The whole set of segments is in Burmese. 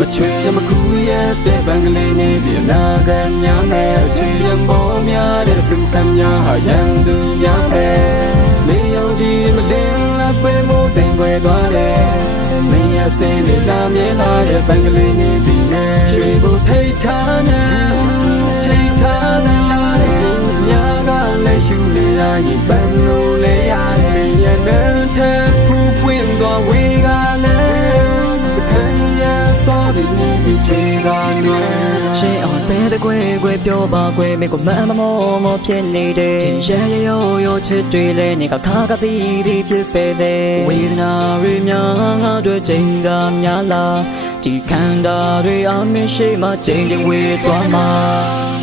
မချွေမကူရဲ့တဲ့ဘင်္ဂလီနေစီအနာဂတ်များနဲ့အချွေရမောများတဲ့စုကမ်းများဟာရန်သူများပဲနေအောင်ကြီးမလင်းလာပဲမို့တိမ်ွယ်သွားတယ်မင်းရစင်းနဲ့လာမြဲလာတဲ့ဘင်္ဂလီနေစီနဲ့ရွှေဘုထိတ်ထားနဲ့ချိန်ထားတဲ့များကလည်းရှူလေရာရင်ပန်းလို့လေရတယ်ရတဲ့ထဲဖူးပွင့်သွားဝေးကလည်းခံရသွားပြီးနေချေကနွယ်ရှေးအောင်တဲ့တဲ့ကွယ်ပြောပါကွယ်မိကိုမမမောဖြစ်နေတယ်ရဲရိုးချစ်တွေလဲနေကခါကတိဖြစ်ပဲစေဝေဒနာတွေများငါတို့ချိန်ကများလားဒီခန္ဓာတွေအမင်းရှိမှချိန်တွေဝေသွားမှာ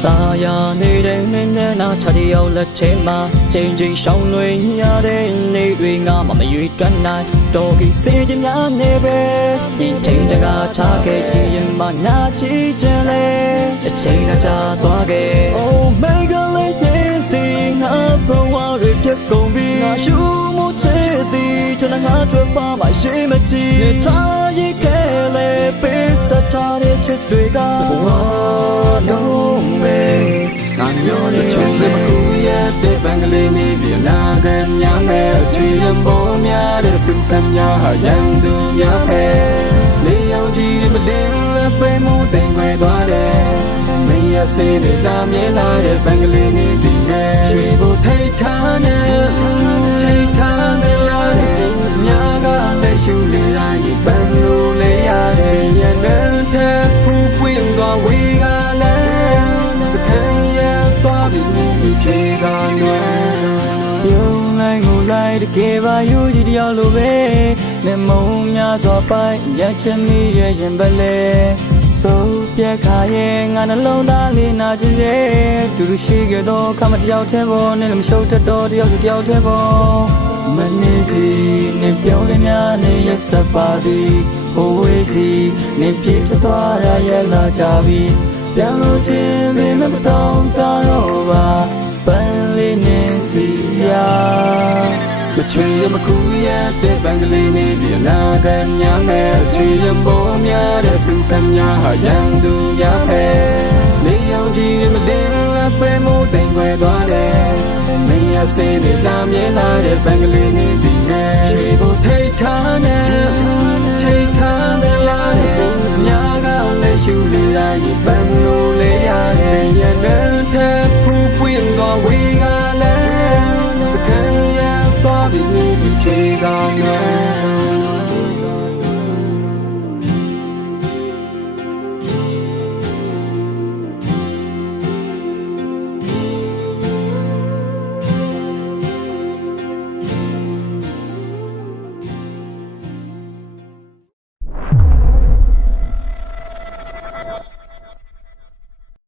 သာယာနေတဲ့နဲ့နာချတဲ့ရောက်လက်ထဲမှာချိန်ရှောင်းလွင်ရတဲ့နေတွေငါမရွေးတွန်းနိုင်တော်ကြီးစင်ချင်းများနေပဲရင်ထိန်တကားချခဲ့ဒီရင်မနာချီချင်လေအချိန်ကကြာသွားခဲ့ Oh my god လေးစီငါဘဝတွေပြတ်ကုန်ပြီငါရှူမချေသည်ကျွန်တော်ငါတွေ့ပါမရှိမကြည့်နေထားရခဲ့လေပေးစထားတဲ့ချစ်တွေကဘဝလုံးပဲငါမျောတဲ့ချစ်တွေမကူရဲ့တဲ့ဘင်္ဂလီနေစီအနာဂတ်များနဲ့အချွေရမောများတဲ့စုကမ်းများဟာရန်သူများပဲနေအောင်ကြီးမလင်းလာပဲမို့တိမ်ွယ်သွားတယ်မင်းရစင်းနဲ့လာမြဲလာတဲ့ဘင်္ဂလီနေစီနဲ့ရွှေဘုထိတ်ထားနဲ့ချိန်ထားတဲ့များကလည်းရှူလေရာရင်ပန်းလို့လေရတယ်ရတဲ့ထဲဖူးပွင့်သွားဝေးကလည်းခံရသွားပြီးနေချေကနွယ်ပြုံးလိုက်ငိုလိုက်တကယ်ပါယူကြည့်တယောက်လိုပဲလက်မုံများစွာပိုင်ရချင်မိရဲ့ရင်ပလဲစိုးပြက်ခါရဲ့ငါနှလုံးသားလေးနာကျင်ရဲ့တူတူရှိကြတော့ခမတယောက်ထဲပေါ်နဲ့မရှုပ်တတော်တယောက်တယောက်ထဲပေါ်မနေစီနေပြောင်းလဲများနေရစပါသည်ဟိုဝေးစီနေပြည့်သွားရရဲ့လာကြပြီပြန်လို့ချင်းမင်းမတောင်းတတော့ပါပန်းလေးနေစီယာမချွေမကူရဲ့တဲ့ဘင်္ဂလီနေစီအနာဂတ်များနဲ့အချွေရမောများတဲ့စုကမ်းများဟာရန်သူများပဲနေအောင်ကြီးမလင်းလာပဲမို့တိမ်ွယ်သွားတယ်မင်းရစင်းနဲ့လာမြဲလာတဲ့ဘင်္ဂလီနေစီနဲ့ရွှေဘုထိတ်ထားနဲ့ချိန်ထားတဲ့များကလည်းရှူလေရာရင်ပန်းလို့လေရတယ်ရတဲ့ထဲဖူးပွင့်သွားဝေးကလည်းခံရသွားပြီးနေချေကနွယ်